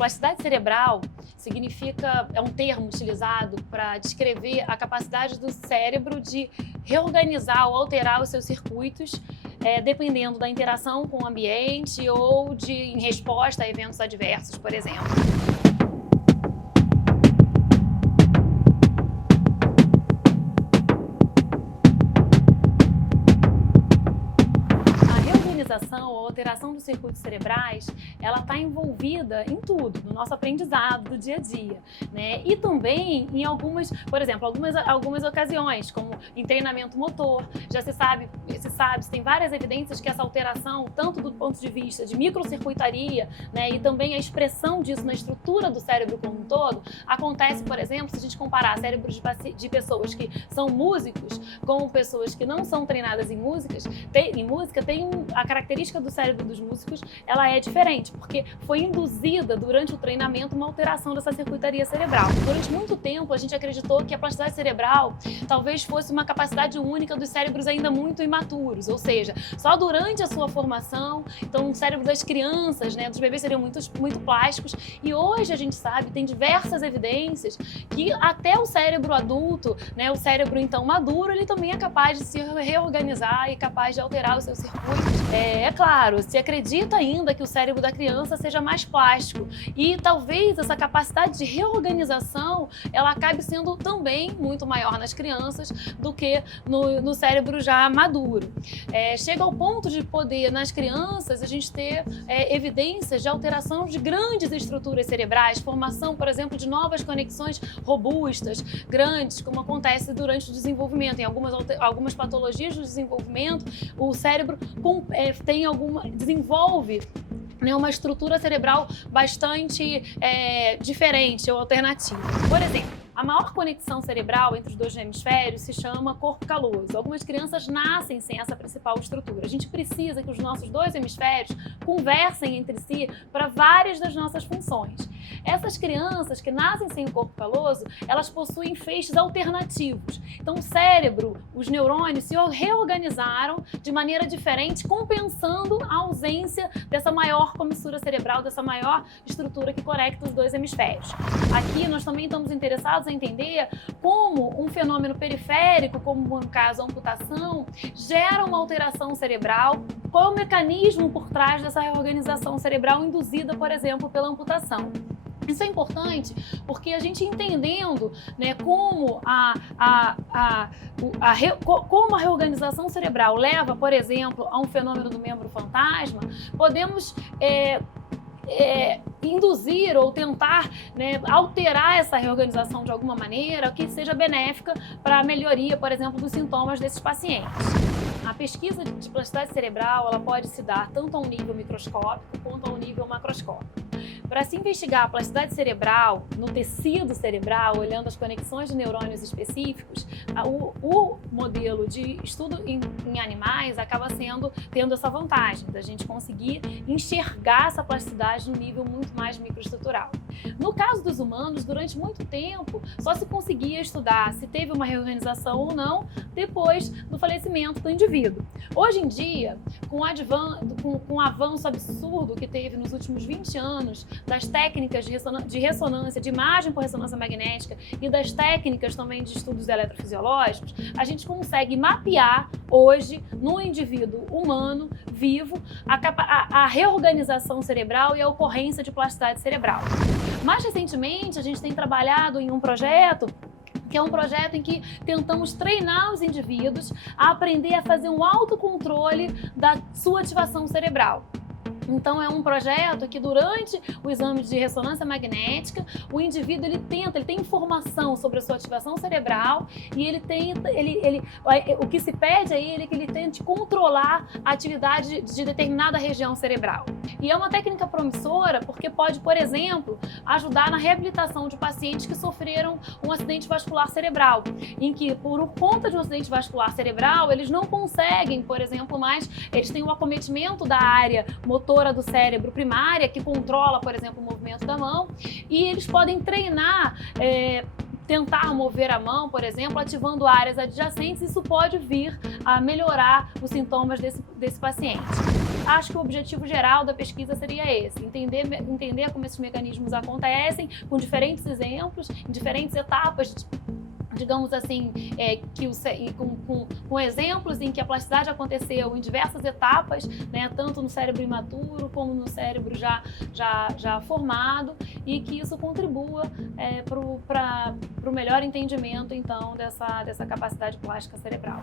Plasticidade cerebral é um termo utilizado para descrever a capacidade do cérebro de reorganizar ou alterar os seus circuitos, dependendo da interação com o ambiente ou em resposta a eventos adversos, por exemplo. A alteração dos circuitos cerebrais, ela está envolvida em tudo, no nosso aprendizado do dia a dia, né? E também em algumas ocasiões, como em treinamento motor, já se tem várias evidências que essa alteração, tanto do ponto de vista de microcircuitaria, né, e também a expressão disso na estrutura do cérebro como um todo, acontece, por exemplo, se a gente comparar cérebros de pessoas que são músicos com pessoas que não são treinadas em música, a característica do cérebro dos músicos, ela é diferente, porque foi induzida durante o treinamento uma alteração dessa circuitaria cerebral. Durante muito tempo, a gente acreditou que a plasticidade cerebral talvez fosse uma capacidade única dos cérebros ainda muito imaturos, ou seja, só durante a sua formação. Então, o cérebro das crianças, né, dos bebês seriam muito plásticos, e hoje a gente sabe, tem diversas evidências que até o cérebro adulto, né, o cérebro então maduro, ele também é capaz de se reorganizar e capaz de alterar os seus circuitos. É claro, se acredita ainda que o cérebro da criança seja mais plástico, e talvez essa capacidade de reorganização ela acabe sendo também muito maior nas crianças do que no cérebro já maduro. Chega ao ponto de poder, nas crianças, a gente ter evidências de alteração de grandes estruturas cerebrais, formação, por exemplo, de novas conexões robustas, grandes, como acontece durante o desenvolvimento. Em algumas patologias do desenvolvimento, o cérebro desenvolve, né, uma estrutura cerebral bastante diferente ou alternativa. Por exemplo, a maior conexão cerebral entre os dois hemisférios se chama corpo caloso. Algumas crianças nascem sem essa principal estrutura. A gente precisa que os nossos dois hemisférios conversem entre si para várias das nossas funções. Essas crianças que nascem sem o corpo caloso, elas possuem feixes alternativos. Então o cérebro, os neurônios se reorganizaram de maneira diferente, compensando a ausência dessa maior comissura cerebral, dessa maior estrutura que conecta os dois hemisférios. Aqui nós também estamos interessados em entender como um fenômeno periférico, como no caso a amputação, gera uma alteração cerebral, qual é o mecanismo por trás dessa reorganização cerebral induzida, por exemplo, pela amputação. Isso é importante porque a gente entendendo, né, como a reorganização cerebral leva, por exemplo, a um fenômeno do membro fantasma, podemos induzir ou tentar, né, alterar essa reorganização de alguma maneira que seja benéfica para a melhoria, por exemplo, dos sintomas desses pacientes. A pesquisa de plasticidade cerebral ela pode se dar tanto a um nível microscópico quanto a um nível macroscópico. Para se investigar a plasticidade cerebral no tecido cerebral, olhando as conexões de neurônios específicos, o modelo de estudo em animais acaba tendo essa vantagem da gente conseguir enxergar essa plasticidade no nível muito mais microestrutural. No caso dos humanos, durante muito tempo, só se conseguia estudar se teve uma reorganização ou não depois do falecimento do indivíduo. Hoje em dia, com o avanço absurdo que teve nos últimos 20 anos das técnicas de ressonância, de imagem por ressonância magnética e das técnicas também de estudos eletrofisiológicos, a gente consegue mapear hoje, no indivíduo humano, vivo, a reorganização cerebral e a ocorrência de plasticidade cerebral. Mais recentemente, a gente tem trabalhado em um projeto que é um projeto em que tentamos treinar os indivíduos a aprender a fazer um autocontrole da sua ativação cerebral. Então é um projeto que durante o exame de ressonância magnética, o indivíduo ele tem informação sobre a sua ativação cerebral e o que se pede a ele é que ele tente controlar a atividade de determinada região cerebral. E é uma técnica promissora porque pode, por exemplo, ajudar na reabilitação de pacientes que sofreram um acidente vascular cerebral, em que por conta de um acidente vascular cerebral, eles não conseguem, por exemplo, eles têm o acometimento da área motora do cérebro primária, que controla, por exemplo, o movimento da mão, e eles podem treinar, tentar mover a mão, por exemplo, ativando áreas adjacentes. Isso pode vir a melhorar os sintomas desse paciente. acho que o objetivo geral da pesquisa seria esse, entender como esses mecanismos acontecem, com diferentes exemplos, em diferentes etapas, digamos assim, com exemplos em que a plasticidade aconteceu em diversas etapas, né, tanto no cérebro imaturo como no cérebro já formado, e que isso contribua para o melhor entendimento, então, dessa capacidade plástica cerebral.